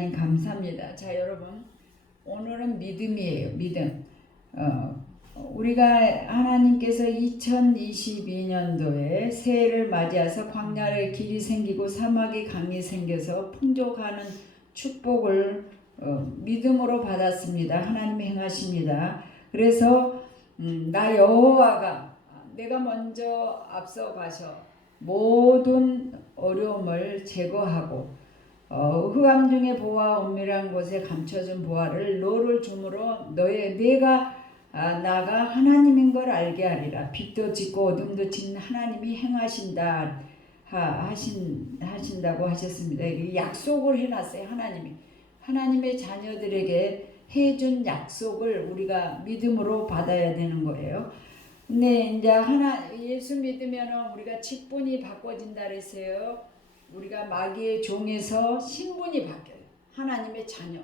하나님 감사합니다. 자, 여러분, 오늘은 믿음이에요. 믿음. 우리가 하나님께서 2022년도에 새해를 맞이해서 광야에 길이 생기고 사막에 강이 생겨서 풍족하는 축복을 믿음으로 받았습니다. 하나님이 행하십니다. 그래서 나 여호와가 내가 먼저 앞서 가셔 모든 어려움을 제거하고 흑암 중에 보아 은밀한 곳에 감춰진 보아를 너를 주므로 내가 나가 하나님인 걸 알게 하리라. 빛도 짓고 어둠도 짓는 하나님이 행하신다 하신다고 하셨습니다. 약속을 해놨어요. 하나님의 자녀들에게 해준 약속을 우리가 믿음으로 받아야 되는 거예요. 근데 이제 예수 믿으면 우리가 직분이 바꿔진다 그랬어요. 우리가 마귀의 종에서 신분이 바뀌어요. 하나님의 자녀.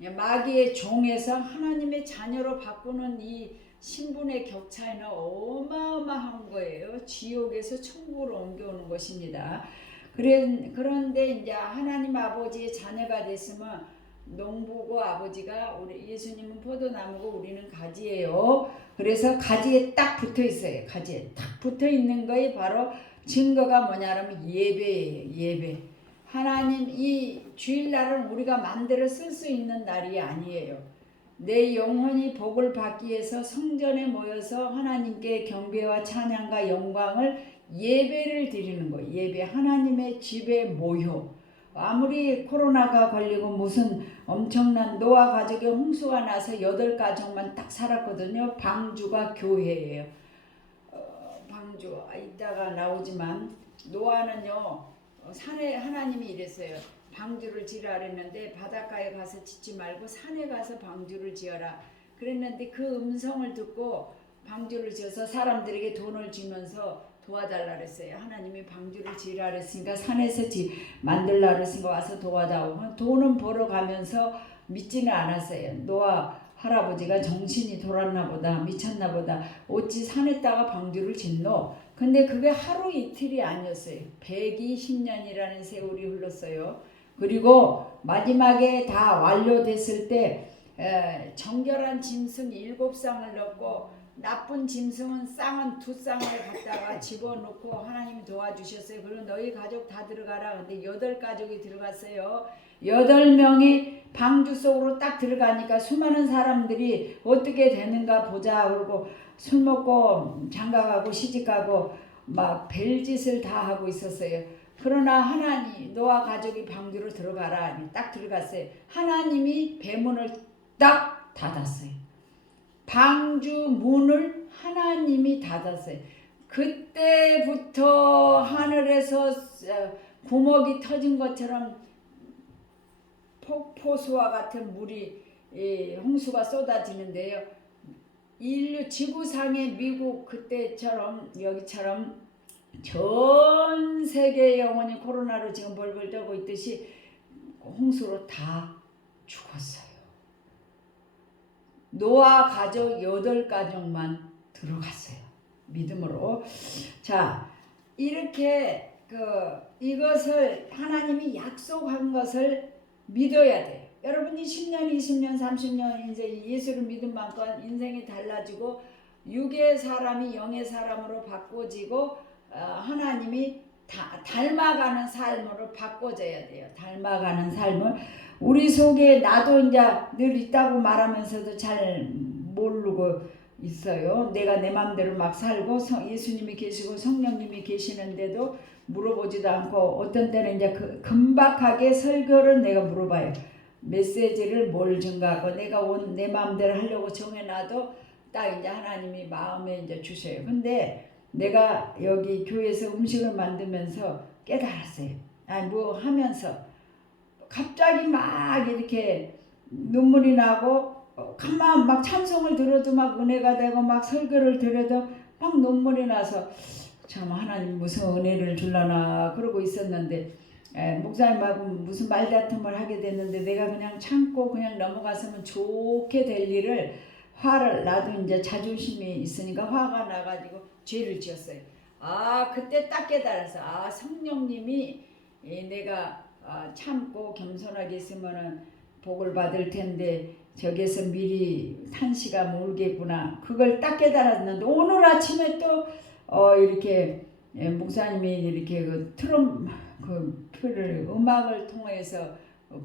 마귀의 종에서 하나님의 자녀로 바꾸는 이 신분의 격차는 어마어마한 거예요. 지옥에서 천국으로 옮겨오는 것입니다. 그런데 이제 하나님 아버지의 자녀가 됐으면 농부고 아버지가 우리 예수님은 포도나무고 우리는 가지예요. 그래서 가지에 딱 붙어 있어요. 가지에 딱 붙어 있는 거에 바로 증거가 뭐냐면 예배예요. 예배. 하나님 이 주일날은 우리가 만들어 쓸 수 있는 날이 아니에요. 내 영혼이 복을 받기 위해서 성전에 모여서 하나님께 경배와 찬양과 영광을 예배를 드리는 거예요. 예배. 하나님의 집에 모여. 아무리 코로나가 걸리고 무슨 엄청난 노아 가족의 홍수가 나서 8가족만 딱 살았거든요. 방주가 교회예요. 방주 이따가 나오지만 노아는요 산에 하나님이 이랬어요. 방주를 지으라 그랬는데 바닷가에 가서 짓지 말고 산에 가서 방주를 지어라 그랬는데 그 음성을 듣고 방주를 지어서 사람들에게 돈을 주면서 도와달라 그랬어요. 하나님이 방주를 지으라 그랬으니까 산에서 만들라 그랬으니까 와서 도와달라고. 돈은 벌어 가면서 믿지는 않았어요. 노아 할아버지가 정신이 돌았나 보다, 미쳤나 보다. 어찌 산에다가 방주를 짓노? 근데 그게 하루 이틀이 아니었어요. 120년이라는 세월이 흘렀어요. 그리고 마지막에 다 완료됐을 때 정결한 짐승 7쌍을 넣고 나쁜 짐승은 쌍은 2쌍을 갖다가 집어넣고 하나님이 도와주셨어요. 그리고 너희 가족 다 들어가라. 근데 8가족이 들어갔어요. 8명이 방주 속으로 딱 들어가니까 수많은 사람들이 어떻게 되는가 보자 그러고 술 먹고 장가가고 시집가고 막 별짓을 다 하고 있었어요. 그러나 하나님 노아 가족이 방주로 들어가라 딱 들어갔어요. 하나님이 배문을 딱 닫았어요. 방주 문을 하나님이 닫았어요. 그때부터 하늘에서 구멍이 터진 것처럼 폭포수와 같은 물이 홍수가 쏟아지는데요. 인류 지구상의 미국 그때처럼 여기처럼 전 세계 영혼이 코로나로 지금 벌벌 떨고 있듯이 홍수로 다 죽었어요. 노아 가족 8가족만 들어갔어요. 믿음으로. 자, 이렇게 이것을 하나님이 약속한 것을 믿어야 돼요. 여러분이 10년, 20년, 30년 이제 예수를 믿은 만큼 인생이 달라지고 육의 사람이 영의 사람으로 바꿔지고 하나님이 닮아가는 삶으로 바꿔져야 돼요. 닮아가는 삶을 우리 속에 나도 이제 늘 있다고 말하면서도 잘 모르고 있어요. 내가 내 마음대로 막 살고 예수님이 계시고 성령님이 계시는데도 물어보지도 않고 어떤 때는 이제 금박하게 설교를 내가 물어봐요. 메시지를 뭘 증가하고 내가 내 마음대로 하려고 정해놔도 딱 이제 하나님이 마음에 이제 주셔요. 근데 내가 여기 교회에서 음식을 만들면서 깨달았어요. 아니 뭐 하면서 갑자기 막 이렇게 눈물이 나고 가만 막 찬송을 들어도 막 은혜가 되고 막 설교를 들어도 막 눈물이 나서 참 하나님 무슨 은혜를 줄라나 그러고 있었는데 목사님하고 무슨 말다툼을 하게 됐는데 내가 그냥 참고 그냥 넘어갔으면 좋게 될 일을 화를 나도 이제 자존심이 있으니까 화가 나가지고 죄를 지었어요. 그때 딱 깨달았어. 성령님이 내가 참고 겸손하게 있으면은 복을 받을 텐데 저기서 미리 탄시가 몰겠구나. 그걸 딱 깨달았는데 오늘 아침에 또 이렇게 목사님이 이렇게 그 표를 음악을 통해서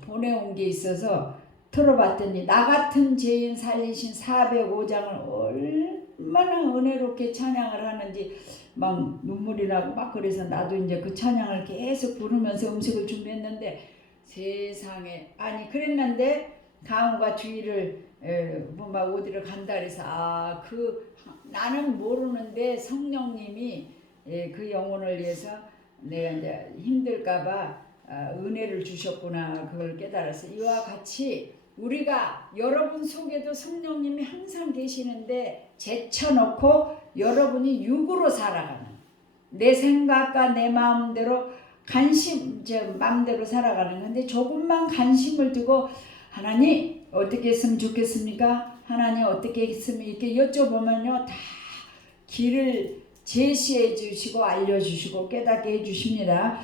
보내온 게 있어서 들어봤더니 나 같은 죄인 살리신 405장을 얼마나 은혜롭게 찬양을 하는지 막 눈물이 나고 막 그래서 나도 이제 그 찬양을 계속 부르면서 음식을 준비했는데 세상에 아니 그랬는데 강우가 주일을 막 어디를 간다 그래서 나는 모르는데 성령님이 그 영혼을 위해서 내가 이제 힘들까봐 은혜를 주셨구나 그걸 깨달았어. 이와 같이 우리가 여러분 속에도 성령님이 항상 계시는데 제쳐놓고 여러분이 육으로 살아가는 내 생각과 내 마음대로 마음대로 살아가는 건데 조금만 관심을 두고 하나님 어떻게 했으면 좋겠습니까? 하나님 어떻게 했으면 이렇게 여쭤보면요 다 길을 제시해 주시고 알려주시고 깨닫게 해주십니다.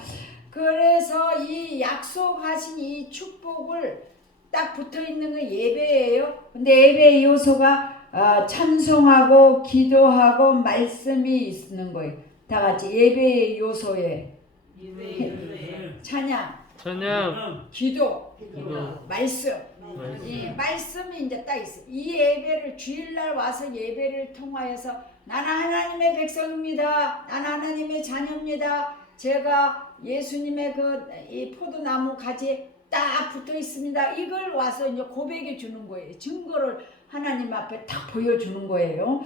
그래서 이 약속하신 이 축복을 딱 붙어있는 건 예배예요. 근데 예배의 요소가 찬송하고 기도하고 말씀이 있는 거예요. 다 같이 예배의 요소에 찬양, 기도, 말씀. 이 말씀이 이제 딱 있어요. 이 예배를 주일날 와서 예배를 통하여서 나는 하나님의 백성입니다. 나는 하나님의 자녀입니다. 제가 예수님의 이 포도나무 가지에 딱 붙어 있습니다. 이걸 와서 이제 고백해 주는 거예요. 증거를 하나님 앞에 딱 보여주는 거예요.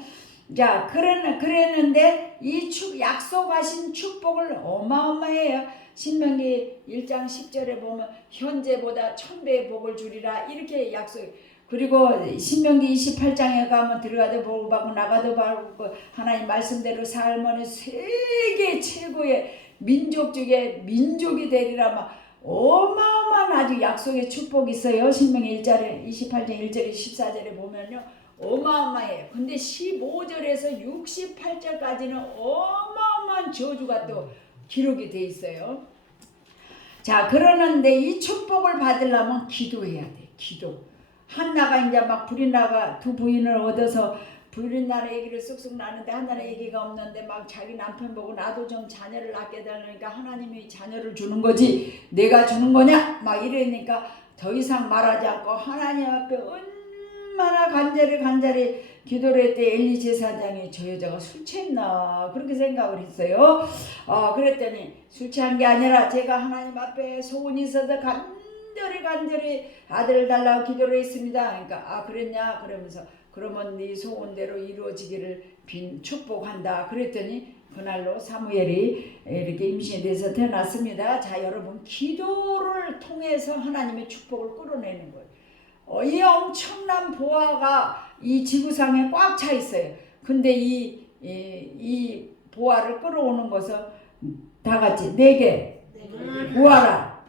자, 그랬는데 이 약속하신 축복을 어마어마해요. 신명기 1장 10절에 보면 현재보다 1000배의 복을 주리라 이렇게 약속해요. 그리고 신명기 28장에 가면 들어가도 복을 받고 나가도 받고 하나님 말씀대로 살면 세계 최고의 민족 중에 민족이 되리라 막 어마어마한 아주 약속의 축복이 있어요. 신명기 1절에 28장 1절에 14절에 보면요. 어마어마해요. 근데 15절에서 68절까지는 어마어마한 저주가 또 기록이 돼 있어요. 자, 그러는데 이 축복을 받으려면 기도해야 돼. 기도. 한나가 이제 막 불이 나가 두 부인을 얻어서 불이 나는 얘기를 쑥쑥 나는데 한나는 얘기가 없는데 막 자기 남편 보고 나도 좀 자녀를 낳게 달라니까 하나님이 자녀를 주는 거지 내가 주는 거냐? 막 이러니까 더 이상 말하지 않고 하나님 앞에 얼마나 간절히 기도를 했대. 엘리 제사장이 저 여자가 술 취했나 그렇게 생각을 했어요. 그랬더니 술 취한 게 아니라 제가 하나님 앞에 소원이 있어서 간절히 아들을 달라고 기도를 했습니다. 그러니까 그랬냐 그러면서 그러면 네 소원대로 이루어지기를 축복한다. 그랬더니 그날로 사무엘이 이렇게 임신에 대해서 태어났습니다. 자, 여러분 기도를 통해서 하나님의 축복을 끌어내는 거예요. 이 엄청난 보화가 이 지구상에 꽉 차 있어요. 근데 이 보화를 끌어오는 것은 다 같이 4개 구하라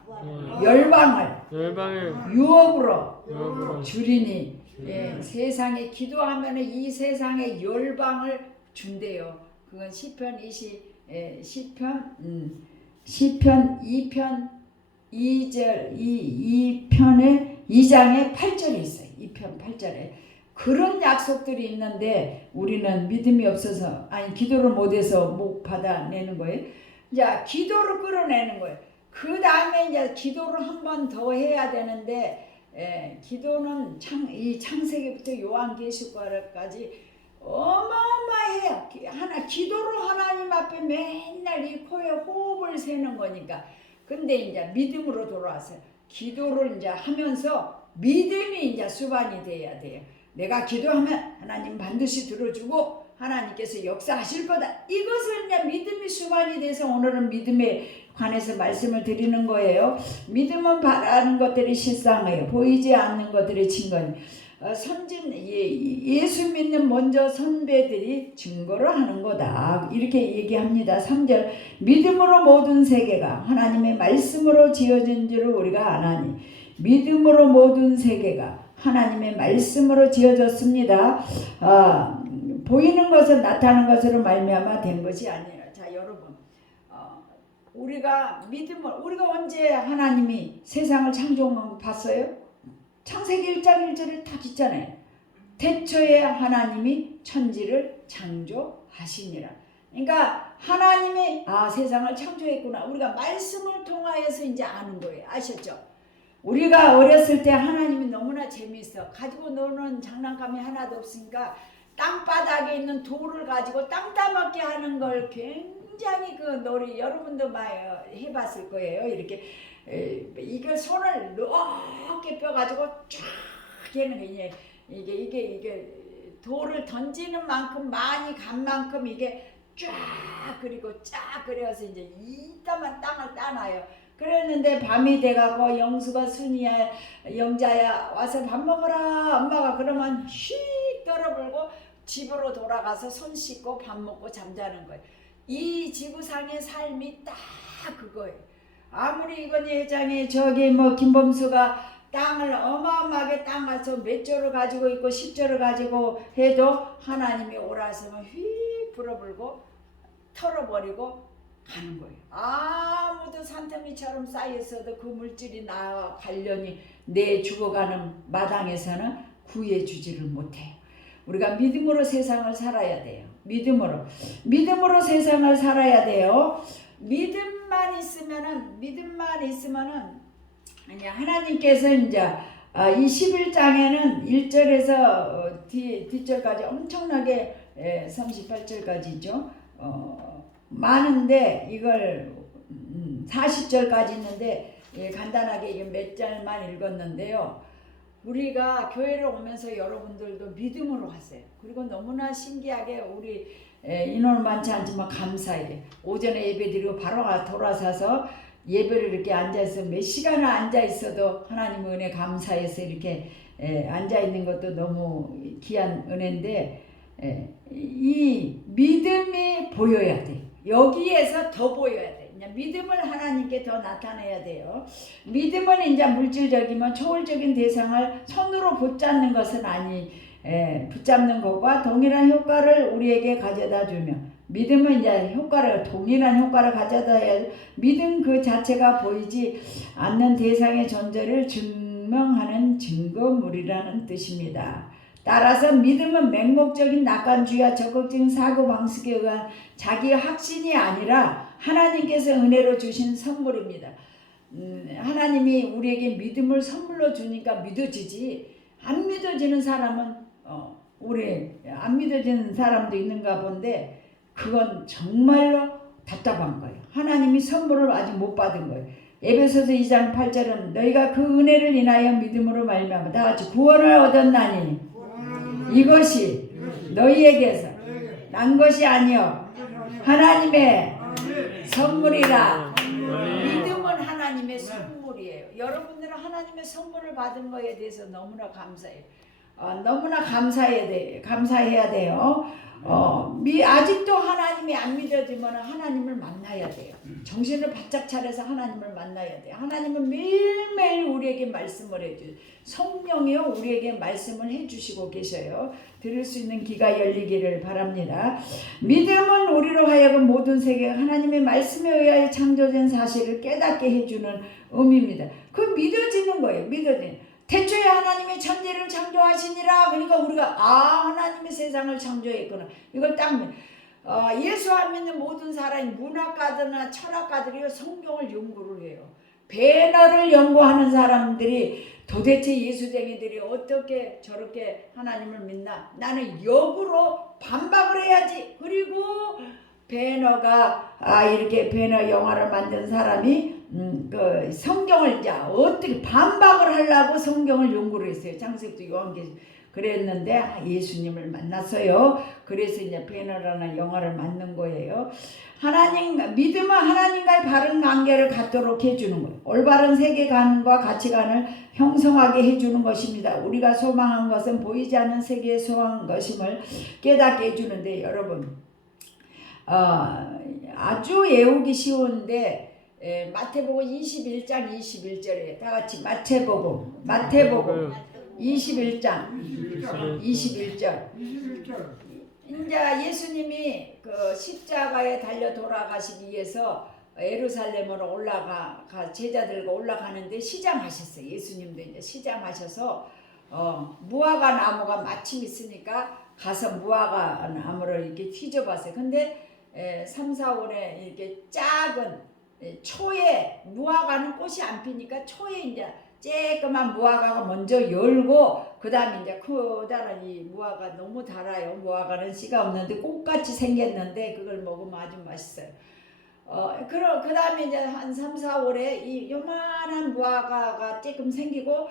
열방을 유업으로 주리니 세상에 기도하면 이 세상에 열방을 준대요. 그건 시편 2편 2절 2편에 2장에 8절이 있어요. 2편 8절에 그런 약속들이 있는데 우리는 믿음이 없어서 기도를 못해서 못 받아내는 거예요. 자, 기도를 끌어내는 거예요. 그 다음에 이제 기도를 한 번 더 해야 되는데 기도는 이 창세기부터 요한계시록까지 어마어마해요. 기도로 하나님 앞에 맨날 이 코에 호흡을 세는 거니까. 근데 이제 믿음으로 돌아왔어요. 기도를 이제 하면서 믿음이 이제 수반이 돼야 돼요. 내가 기도하면 하나님 반드시 들어주고 하나님께서 역사하실 거다. 이것을 이제 믿음이 수반이 돼서 오늘은 믿음에 관해서 말씀을 드리는 거예요. 믿음은 바라는 것들이 실상이에요. 보이지 않는 것들이 증거니. 예수 믿는 먼저 선배들이 증거를 하는 거다. 이렇게 얘기합니다. 3절 믿음으로 모든 세계가 하나님의 말씀으로 지어진 줄을 우리가 아나니 믿음으로 모든 세계가 하나님의 말씀으로 지어졌습니다. 보이는 것은 나타나는 것으로 말미암아 된 것이 아니라. 자, 여러분 우리가 믿음을 우리가 언제 하나님이 세상을 창조한 거 봤어요? 창세기 1장 1절에 다 있잖아요. 태초에 하나님이 천지를 창조하시니라. 그러니까 하나님이 세상을 창조했구나. 우리가 말씀을 통하여서 이제 아는 거예요. 아셨죠? 우리가 어렸을 때 하나님이 너무나 재미있어. 가지고 노는 장난감이 하나도 없으니까 땅바닥에 있는 돌을 가지고 땅 따먹게 하는 걸 굉장히 그 놀이 여러분도 많이 해봤을 거예요. 이렇게 이걸 손을 높게 펴가지고 쫙 하는 게 이게 돌을 던지는 만큼 많이 간 만큼 이게 쫙 그리고 쫙 그려서 이제 이따만 땅을 따놔요. 그랬는데 밤이 돼가고 영수가 순이야 영자야 와서 밥 먹어라 엄마가 그러면 휙 떨어불고 집으로 돌아가서 손 씻고 밥 먹고 잠자는 거예요. 이 지구상의 삶이 딱 그거예요. 아무리 이건희 회장이 저기 뭐 김범수가 땅을 어마어마하게 땅 가서 몇 조를 가지고 있고 10조를 가지고 해도 하나님이 오라서는 휙 불어불고 털어버리고 가는 거예요. 아무도 산더미처럼 쌓여있어도 그 물질이 나와 관련이 내 죽어가는 마당에서는 구해주지를 못해요. 우리가 믿음으로 세상을 살아야 돼요. 믿음으로 세상을 살아야 돼요. 믿음만 있으면은 아니야 하나님께서 이제 이 11장에는 1절에서 뒷절까지 엄청나게 38절까지죠. 많은데 이걸 40절까지 있는데 간단하게 이게 몇 절만 읽었는데요. 우리가 교회를 오면서 여러분들도 믿음으로 하세요. 그리고 너무나 신기하게 우리 인원 많지 않지만 감사하게 오전에 예배 드리고 바로 돌아서서 예배를 이렇게 앉아서 몇 시간을 앉아있어도 하나님 은혜 감사해서 이렇게 앉아있는 것도 너무 귀한 은혜인데 이 믿음이 보여야 돼. 여기에서 더 보여야 돼. 믿음을 하나님께 더 나타내야 돼요. 믿음은 이제 물질적이면 초월적인 대상을 손으로 붙잡는 것은 붙잡는 것과 동일한 효과를 우리에게 가져다 주며 믿음은 이제 동일한 효과를 가져다 해야 믿음 그 자체가 보이지 않는 대상의 존재를 증명하는 증거물이라는 뜻입니다. 따라서 믿음은 맹목적인 낙관주의와 적극적인 사고방식에 의한 자기 확신이 아니라 하나님께서 은혜로 주신 선물입니다. 하나님이 우리에게 믿음을 선물로 주니까 믿어지지 안 믿어지는 사람은 안 믿어지는 사람도 있는가 본데 그건 정말로 답답한 거예요. 하나님이 선물을 아직 못 받은 거예요. 에베소서 2장 8절은 너희가 그 은혜를 인하여 믿음으로 말미암아 다 같이 구원을 얻었나니 이것이 너희에게서 난 것이 아니요 하나님의 선물이라. 믿음은 하나님의 선물이에요. 여러분들은 하나님의 선물을 받은 거에 대해서 너무나 감사해요. 너무나 감사해야 돼요. 아직도 하나님이 안 믿어지면 하나님을 만나야 돼요. 정신을 바짝 차려서 하나님을 만나야 돼요. 하나님은 매일매일 우리에게 말씀을 해줘요. 성령이요 우리에게 말씀을 해주시고 계셔요. 들을 수 있는 귀가 열리기를 바랍니다. 믿음은 우리로 하여금 모든 세계가 하나님의 말씀에 의하여 창조된 사실을 깨닫게 해주는 의미입니다. 그 믿어지는 거예요. 태초에 하나님이 천지를 창조하시니라. 그러니까 우리가 하나님이 세상을 창조했구나. 이걸 딱 예수 안 믿는 모든 사람이 문학가들이나 철학가들이 성경을 연구를 해요. 배너를 연구하는 사람들이 도대체 예수쟁이들이 어떻게 저렇게 하나님을 믿나? 나는 역으로 반박을 해야지. 그리고 배너가 이렇게 배너 영화를 만든 사람이 그 성경을 이제 어떻게 반박을 하려고 성경을 연구를 했어요. 창세기부터 요한계시록 그랬는데 예수님을 만났어요. 그래서 이제 배너라는 영화를 만든 거예요. 믿음은 하나님과의 바른 관계를 갖도록 해주는 거예요. 올바른 세계관과 가치관을 형성하게 해주는 것입니다. 우리가 소망한 것은 보이지 않는 세계에 소망한 것임을 깨닫게 해주는데 여러분 아주 외우기 쉬운데 마태복음 21장 21절에 다 같이 마태복음 21장 21절 이제 예수님이 그 십자가에 달려 돌아가시기 위해서 예루살렘으로 제자들과 올라가는데 시장하셨어요. 예수님도 이제 시장하셔서 무화과 나무가 마침 있으니까 가서 무화과 나무를 이렇게 휘저봤어요. 근데 3, 4월에 이렇게 작은 초에 무화과는 꽃이 안 피니까 초에 이제 쬐끄만 무화과가 먼저 열고 그 다음에 이제 커다란 이 무화과 너무 달아요. 무화과는 씨가 없는데 꽃같이 생겼는데 그걸 먹으면 아주 맛있어요. 그 다음에 이제 한 3, 4월에 이 요만한 무화과가 조금 생기고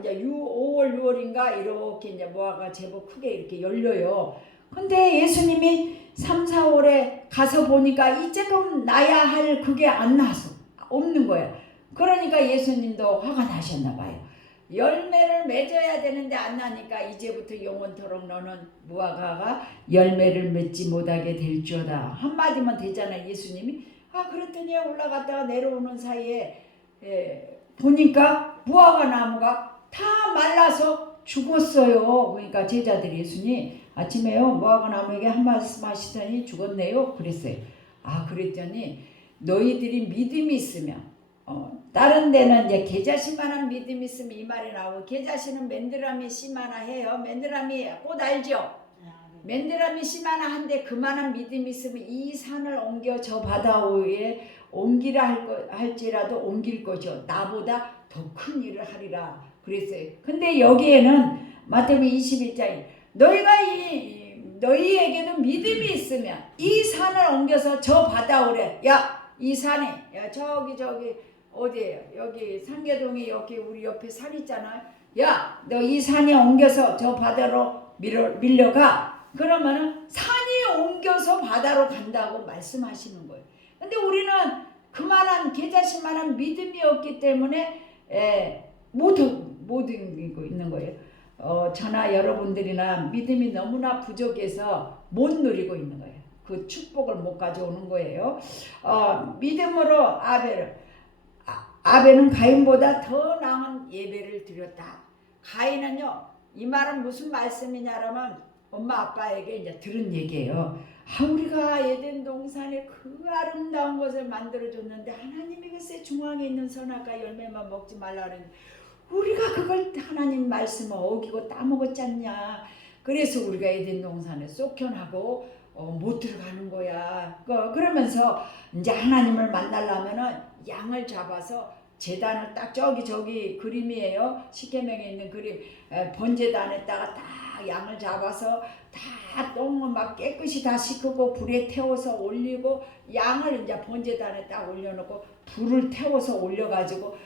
이제 5월, 6월인가 이렇게 이제 무화과 제법 크게 이렇게 열려요. 근데 예수님이 3, 4월에 가서 보니까 이 조금 나야 할 그게 안 나서 없는 거예요. 그러니까 예수님도 화가 나셨나 봐요. 열매를 맺어야 되는데 안 나니까 이제부터 영원토록 너는 무화과가 열매를 맺지 못하게 될지어다. 한마디면 되잖아요. 예수님이. 그랬더니 올라갔다가 내려오는 사이에 보니까 무화과 나무가 다 말라서 죽었어요. 그러니까 제자들이 예수님 아침에요 무화과 나무에게 한 말씀 하시더니 죽었네요. 그랬어요. 그랬더니 너희들이 믿음이 있으면 다른 데는 이제 계자씨만한 믿음이 있으면 이 말이 나오고 계자씨는 맨드라미 씨만하 해요. 맨드라미 꽃 알죠? 맨드라미 씨만하 한데 그만한 믿음이 있으면 이 산을 옮겨 저 바다 위에 옮기라 할지라도 옮길 것이요 나보다 더 큰 일을 하리라 그랬어요. 근데 여기에는 마태복음 21장에 너희에게는 믿음이 있으면 이 산을 옮겨서 저 바다 오래 이 산에 저기 어디에요? 여기 상계동에 여기 우리 옆에 산 있잖아요. 너 이 산에 옮겨서 저 바다로 밀려가. 그러면은 산이 옮겨서 바다로 간다고 말씀하시는 거예요. 근데 우리는 그만한 계자씨만한 믿음이 없기 때문에 못 이기고 있는 거예요. 저나 여러분들이나 믿음이 너무나 부족해서 못 누리고 있는 거예요. 그 축복을 못 가져오는 거예요. 믿음으로 아벨은 가인보다 더 나은 예배를 드렸다. 가인은요, 이 말은 무슨 말씀이냐라면 엄마 아빠에게 이제 들은 얘기예요. 우리가 에덴 동산에 그 아름다운 것을 만들어줬는데 하나님이 글쎄 중앙에 있는 선악과 열매만 먹지 말라 그랬는데 우리가 그걸 하나님 말씀을 어기고 따먹었지 않냐. 그래서 우리가 에덴 동산에 쫓겨나고 못 들어가는 거야. 그러면서 이제 하나님을 만나려면은 양을 잡아서 제단을 딱 저기 그림이에요. 십계명에 있는 그림. 번제단에다가 딱 양을 잡아서 다 똥을 막 깨끗이 다 씻고 불에 태워서 올리고 양을 이제 번제단에 딱 올려놓고 불을 태워서 올려가지고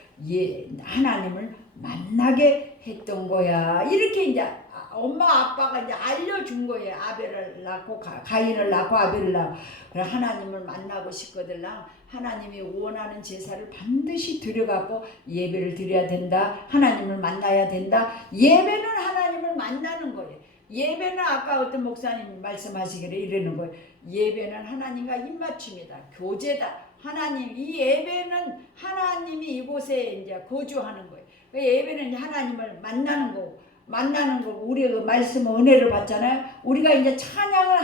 하나님을 만나게 했던 거야. 이렇게 이제 엄마 아빠가 이제 알려준 거예요. 아벨을 낳고 가인을 낳고 아벨을 낳고. 그래 하나님을 만나고 싶거든. 하나님이 원하는 제사를 반드시 드려갖고 예배를 드려야 된다. 하나님을 만나야 된다. 예배는 하나님을 만나는 거예요. 예배는 아까 어떤 목사님 말씀하시기를 이러는 거예요. 예배는 하나님과 입맞춤이다. 교제다. 하나님 이 예배는 하나님이 이곳에 이제 거주하는 거예요. 예배는 하나님을 만나는 거고. 우리가 말씀 은혜를 받잖아요. 우리가 이제 찬양을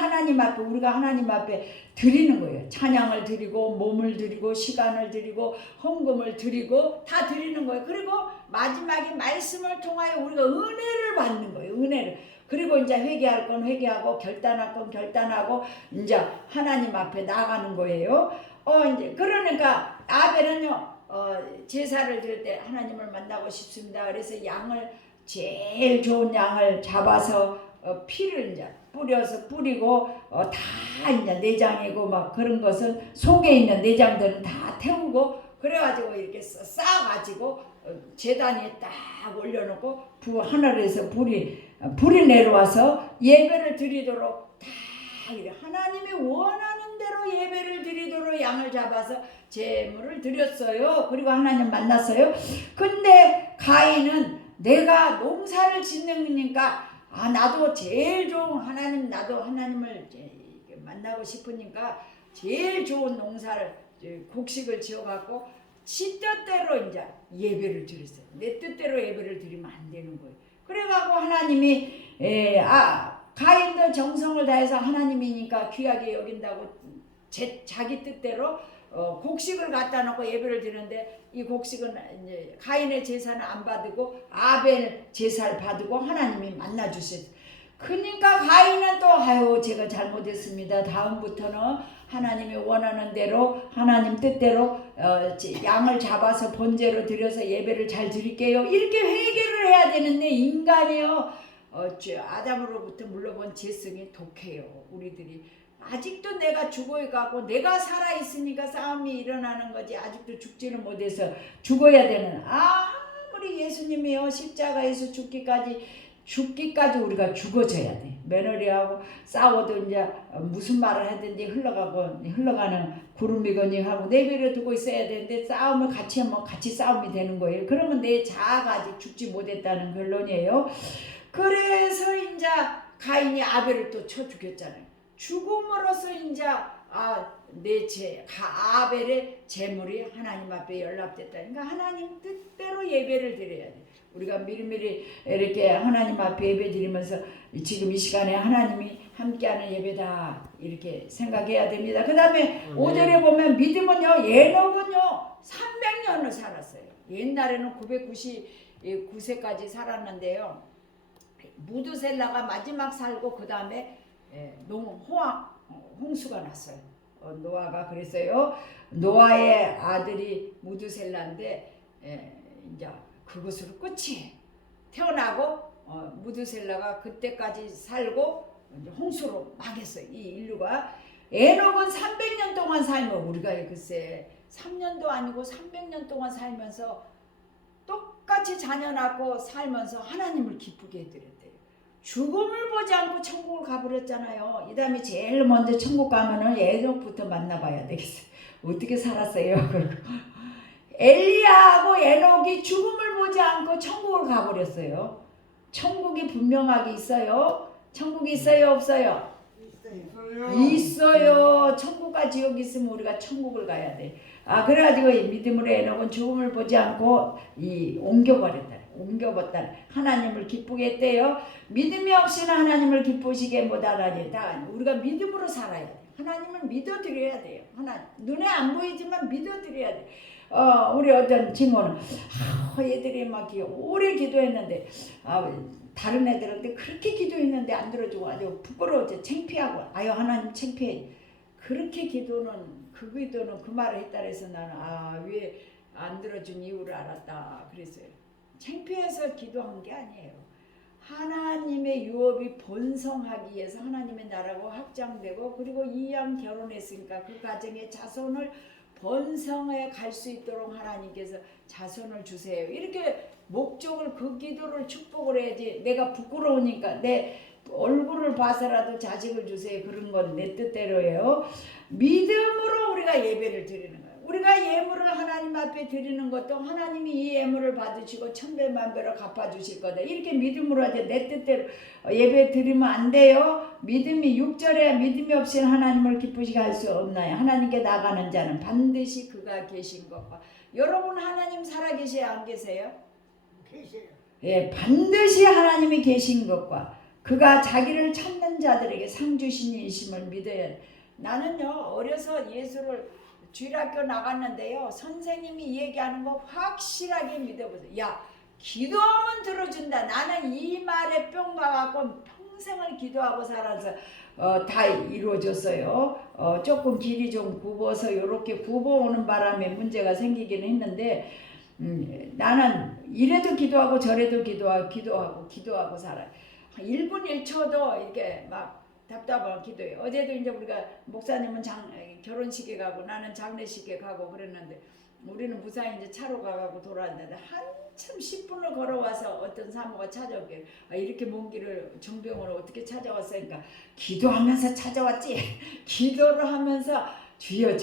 우리가 하나님 앞에 드리는 거예요. 찬양을 드리고 몸을 드리고 시간을 드리고 헌금을 드리고 다 드리는 거예요. 그리고 마지막에 말씀을 통하여 우리가 은혜를 받는 거예요. 은혜를. 그리고 이제 회개할 건 회개하고 결단할 건 결단하고 이제 하나님 앞에 나가는 거예요. 이제 그러니까 아벨은요 제사를 드릴 때 하나님을 만나고 싶습니다. 그래서 제일 좋은 양을 잡아서 피를 이제 뿌리고 다 이제 내장이고 막 그런 것은 속에 있는 내장들은 다 태우고 그래가지고 이렇게 싸가지고 제단에 딱 올려놓고 하늘에서 불이 내려와서 예배를 드리도록 다 이래 하나님이 원하는 대로 예배를 드리도록 양을 잡아서 제물을 드렸어요. 그리고 하나님 만났어요. 근데 가인은 내가 농사를 짓는니까 나도 제일 좋은 나도 하나님을 만나고 싶으니까 제일 좋은 농사를 곡식을 지어갖고 지 뜻대로 이제 예배를 드렸어요. 내 뜻대로 예배를 드리면 안 되는 거예요. 그래갖고 하나님이 가인도 정성을 다해서 하나님이니까 귀하게 여긴다고 자기 뜻대로 곡식을 갖다 놓고 예배를 드리는데 이 곡식은 이제 가인의 제사는 안 받고 아벨 제사를 받고 하나님이 만나 주셨어요. 그러니까 가인은 또 아유 제가 잘못했습니다. 다음부터는 하나님이 원하는 대로 하나님 뜻대로 양을 잡아서 번제로 드려서 예배를 잘 드릴게요. 이렇게 회개를 해야 되는데 인간이요 아담으로부터 물러본 죄성이 독해요. 우리들이 아직도 내가 죽어가고 내가 살아있으니까 싸움이 일어나는 거지 아직도 죽지는 못해서 죽어야 되는 아무리 예수님이요 십자가에서 죽기까지 우리가 죽어져야 돼. 며느리하고 싸워도 이제 무슨 말을 하든지 흘러가는 구름이거니 하고 내버려 두고 있어야 되는데 싸움을 같이 하면 같이 싸움이 되는 거예요. 그러면 내 자아가 아직 죽지 못했다는 결론이에요. 그래서 이제 가인이 아벨을 또 쳐 죽였잖아요. 죽음으로써 이제 아벨의 재물이 하나님 앞에 연락됐다. 그러니까 하나님 뜻대로 예배를 드려야 돼. 우리가 미리미리 이렇게 하나님 앞에 예배 드리면서 지금 이 시간에 하나님이 함께하는 예배다 이렇게 생각해야 됩니다. 그 다음에 5절에 보면 믿음은요 에녹은요 300년을 살았어요. 옛날에는 999세까지 살았는데요. 무드셀라가 마지막 살고 그 다음에 홍수가 났어요. 노아가 그랬어요. 노아의 아들이 무드셀라인데 이제 그것으로 끝이 태어나고 무드셀라가 그때까지 살고 이제 홍수로 망했어요. 이 인류가. 에녹은 300년 동안 살면 우리가 글쎄 3년도 아니고 300년 동안 살면서 똑같이 자녀 낳고 살면서 하나님을 기쁘게 해드렸대요. 죽음을 보지 않고 천국을 가버렸잖아요. 이 다음에 제일 먼저 천국 가면은 에녹부터 만나봐야 되겠어요. 어떻게 살았어요? 엘리야하고 에녹이 죽음을 보지 않고 천국을 가버렸어요. 천국이 분명하게 있어요. 천국이 있어요, 없어요? 있어요. 천국과 지옥이 있으면 우리가 천국을 가야 돼. 그래가지고 믿음으로 에녹은 죽음을 보지 않고 옮겨버렸다. 하나님을 기쁘게 했대요. 믿음이 없이는 하나님을 기쁘시게 못하라니. 우리가 믿음으로 살아야 돼. 하나님을 믿어드려야 돼요. 눈에 안 보이지만 믿어드려야 돼. 우리 어떤 친구는 얘들이 막 오래 기도했는데 다른 애들한테 그렇게 기도했는데 안 들어주고 아주 부끄러워져 창피하고 하나님 창피해. 그렇게 그 기도는 그 말을 했다 그래서 나는 왜 안 들어준 이유를 알았다 그랬어요. 창피해서 기도한 게 아니에요. 하나님의 유업이 번성하기 위해서 하나님의 나라가 확장되고 그리고 이양 결혼했으니까 그 가정의 자손을 번성해 갈 수 있도록 하나님께서 자손을 주세요. 이렇게 목적을 그 기도를 축복을 해야지. 내가 부끄러우니까 내 얼굴을 봐서라도 자식을 주세요. 그런 건 내 뜻대로예요. 믿음으로 우리가 예배를 드리는 거예요. 우리가 예물을 하나님 앞에 드리는 것도 하나님이 이 예물을 받으시고 천배만배로 갚아주실 거다. 이렇게 믿음으로 하지 내 뜻대로 예배 드리면 안 돼요. 6절에 믿음이 없이는 하나님을 기쁘시게 할 수 없나요? 하나님께 나가는 자는 반드시 그가 계신 것과. 여러분 하나님 살아계세요? 안 계세요? 계세요. 예, 반드시 하나님이 계신 것과 그가 자기를 찾는 자들에게 상 주신 이심을 믿어야 돼. 나는요 어려서 예수를 주일학교 나갔는데요. 선생님이 얘기하는 거 확실하게 믿어보세요. 야 기도하면 들어준다. 나는 이 말에 뿅 가갖고 평생을 기도하고 살아서 다 이루어졌어요. 조금 길이 좀 굽어서 이렇게 굽어오는 바람에 문제가 생기긴 했는데 나는 이래도 기도하고 저래도 기도하고 살아요. 1분 1초도 이렇게 막 답답한 기도예요. 어제도 이제 우리가 목사님은 결혼식에 가고 나는 장례식에 가고 그랬는데 우리는 무사히 이제 차로 가고 돌아왔는데 한참 10분을 걸어와서 어떤 사모가 찾아오길 이렇게 먼 길을 정병으로 어떻게 찾아왔으니까 기도하면서 찾아왔지. 기도를 하면서 주여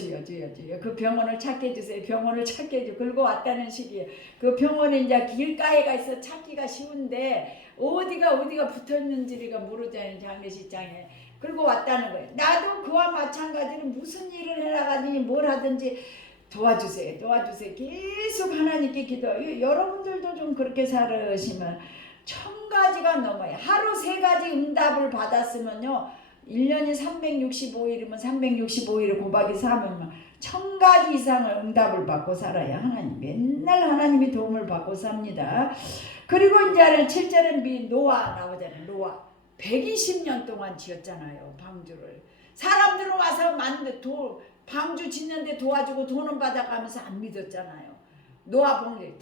그 병원을 찾게 해주세요. 병원을 찾게 해주고 긁어 왔다는 식이에요. 그 병원에 이제 길가에가 있어 찾기가 쉬운데 어디가 붙어있는지가 모르잖아요. 장례식장에. 그리고 왔다는 거예요. 나도 그와 마찬가지로 무슨 일을 해나가든지 뭘 하든지 도와주세요. 계속 하나님께 기도해요. 여러분들도 좀 그렇게 살으시면 1000가지가 넘어요. 하루 3가지 응답을 받았으면요. 1년이 365일이면 365일을 곱하기 3이면 1000가지 이상을 응답을 받고 살아야 하나님 맨날 하나님의 도움을 받고 삽니다. 그리고 이제는 7절에 노아 나오잖아요. 노아 120년 동안 지었잖아요. 방주를. 사람들은 와서 방주 짓는데 도와주고 돈은 받아가면서 안 믿었잖아요. 노아 봉지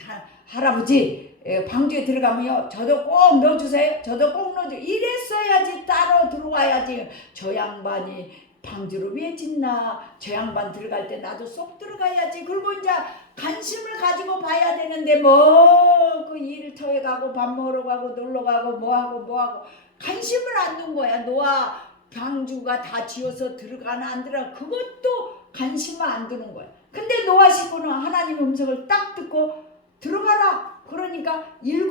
할아버지 방주에 들어가면요 저도 꼭 넣어주세요. 저도 꼭 넣어주세요. 이랬어야지 따로 들어와야지. 저 양반이 방주를 왜 짓나. 저 양반 들어갈 때 나도 쏙 들어가야지. 그리고 이제 관심을 가지고 봐야 되는데 뭐 그 일터에 가고 밥 먹으러 가고 놀러 가고 뭐하고 관심을 안 둔 거야. 노아 방주가 다 지어서 들어가나 안 들어가 그것도 관심을 안 두는 거야. 근데 노아 식구는 하나님의 음성을 딱 듣고 들어가라. 그러니까 7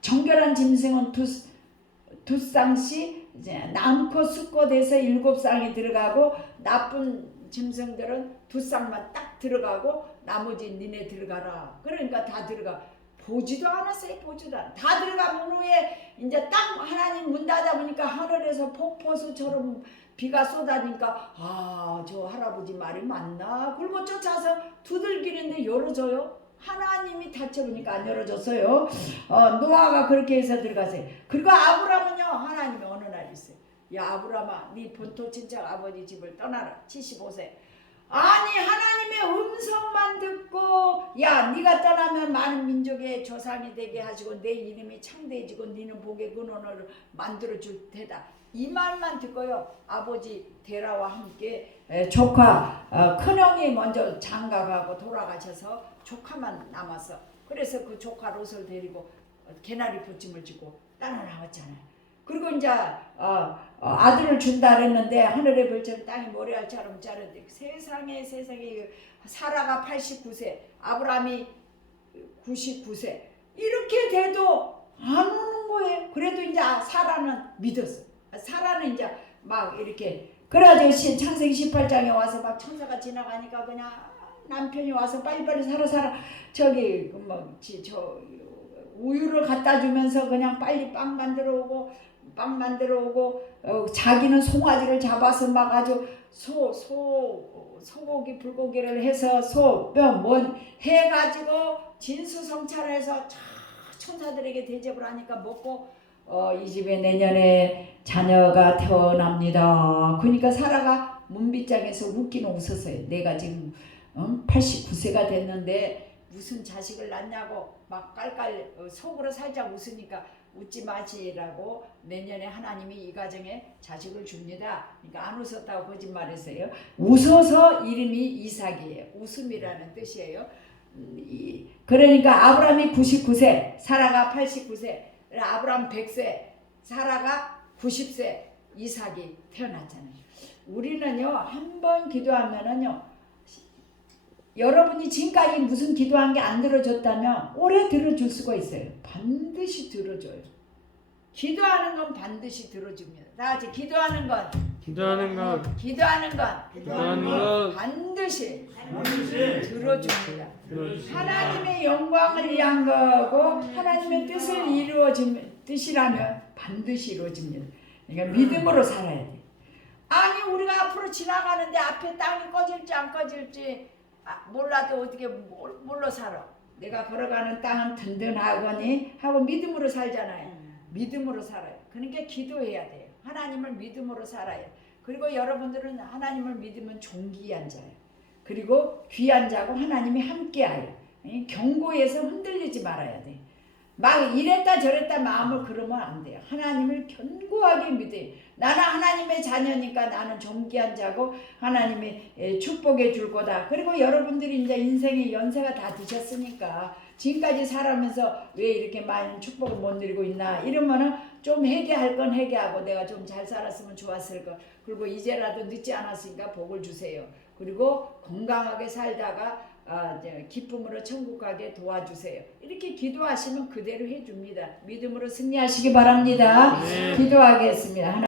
정결한 짐승은 두 쌍씩 이제 남고 수컷에서 7쌍이 들어가고 나쁜 짐승들은 2쌍만 딱 들어가고 나머지 니네 들어가라. 그러니까 다 들어가. 보지도 않았어요. 보지도 않아. 다 들어가면 후에 이제 딱 하나님 문 닫아 보니까 하늘에서 폭포수처럼 비가 쏟아지니까 아, 저 할아버지 말이 맞나? 그리고 쫓아서 두들기는데 열어줘요. 하나님이 닫혀보니까 안 열어줬어요. 노아가 그렇게 해서 들어가세요. 그리고 아브라함은요, 하나님이 어느 날 있어요. 야, 아브라함아, 네 본토 친척 아버지 집을 떠나라. 75세. 아니, 하나님의 음성만 듣고 야, 네가 떠나면 많은 민족의 조상이 되게 하시고 내 이름이 창대해지고 네는 복의 근원을 만들어줄 테다. 이 말만 듣고요, 아버지 데라와 함께 조카 큰형이 먼저 장가가고 돌아가셔서 조카만 남았어. 그래서 그 조카 롯을 데리고 개나리 부침을 지고 따라나왔잖아요. 그리고 이제 아들을 준다 그랬는데 하늘의 별처럼 땅이 모래알처럼 자랐는데 세상에 사라가 89세, 아브라함이 99세 이렇게 돼도 안 오는 거예요. 그래도 이제 사라는 믿었어. 사라는 이제 막 이렇게 그래가지고 창세기 18장에 와서 막 천사가 지나가니까 그냥 남편이 와서 빨리빨리 살아 저기 저 우유를 갖다 주면서 그냥 빨리 빵 만들어 오고 자기는 송아지를 잡아서 막 아주 소고기 불고기를 해서 소뼈 해가지고 진수성찬해서 천사들에게 대접을 하니까 먹고 이 집에 내년에 자녀가 태어납니다. 그러니까 사라가 문빗장에서 웃기는 웃었어요. 내가 지금 89세가 됐는데 무슨 자식을 낳냐고 막 깔깔 속으로 살짝 웃으니까 웃지 마시라고 내년에 하나님이 이 가정에 자식을 줍니다. 그러니까 안 웃었다고 거짓말했어요. 웃어서 이름이 이삭이에요. 웃음이라는 뜻이에요. 그러니까 아브라함이 99세, 사라가 89세, 아브라함 100세, 사라가 90세, 이삭이 태어났잖아요. 우리는요, 한 번 기도하면은요, 여러분이 지금까지 무슨 기도한 게 안 들어줬다면 오래 들어줄 수가 있어요. 반드시 들어줘요. 기도하는 건 반드시 들어줍니다. 다 같이 기도하는 건 반드시 들어줍니다. 하나님의 영광을 위한 거고 하나님의 뜻을 뜻이라면 반드시 이루어집니다. 그러니까 믿음으로 살아야 돼요. 아니 우리가 앞으로 지나가는데 앞에 땅이 꺼질지 안 꺼질지 몰라도 어떻게 뭘로 살아? 내가 걸어가는 땅은 든든하거니 하고 믿음으로 살잖아요. 믿음으로 살아요. 그러니까 기도해야 돼요. 하나님을 믿음으로 살아요. 그리고 여러분들은 하나님을 믿으면 존귀한 자예요. 그리고 귀한 자고 하나님이 함께하여 경고해서 흔들리지 말아야 돼. 막 이랬다 저랬다 마음을 그러면 안 돼요. 하나님을 견고하게 믿어요. 나는 하나님의 자녀니까 나는 존귀한 자고 하나님이 축복해 줄 거다. 그리고 여러분들이 이제 인생의 연세가 다 드셨으니까 지금까지 살아면서 왜 이렇게 많은 축복을 못 누리고 있나 이러면은 좀 회개할 건 회개하고 내가 좀 잘 살았으면 좋았을 것. 그리고 이제라도 늦지 않았으니까 복을 주세요. 그리고 건강하게 살다가 기쁨으로 천국 가게 도와주세요. 이렇게 기도하시면 그대로 해줍니다. 믿음으로 승리하시기 바랍니다. 기도하겠습니다.